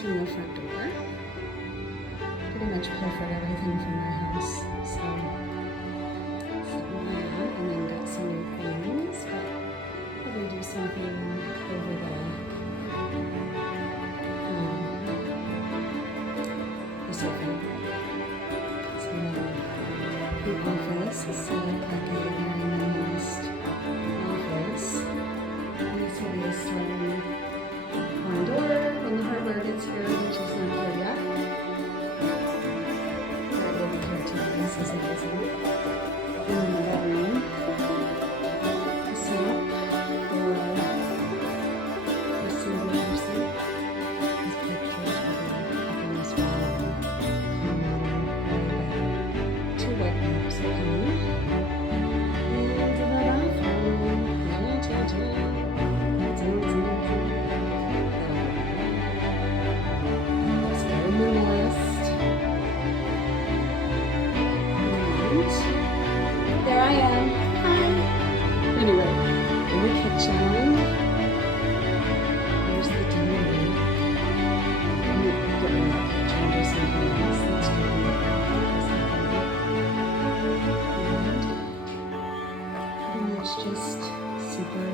views from the front door. Pretty much pilfered everything from my house. So, something like that. And then got some new things. But probably do something over the sofa. So, the office is set up like a very minimalist office. And this will be a sliding barn door when the hardware gets here, which is not here yet. That will be here too. This is amazing. And then the bedroom is set up for a single person. These pictures will be up on this wall. Two white lamps are coming. And the bathroom. It's very minimalist. And there I am. Hi. Anyway, in the kitchen. Here's the dinner room. I'm going to get rid of that picture and do something else. Let's do it. And pretty much just super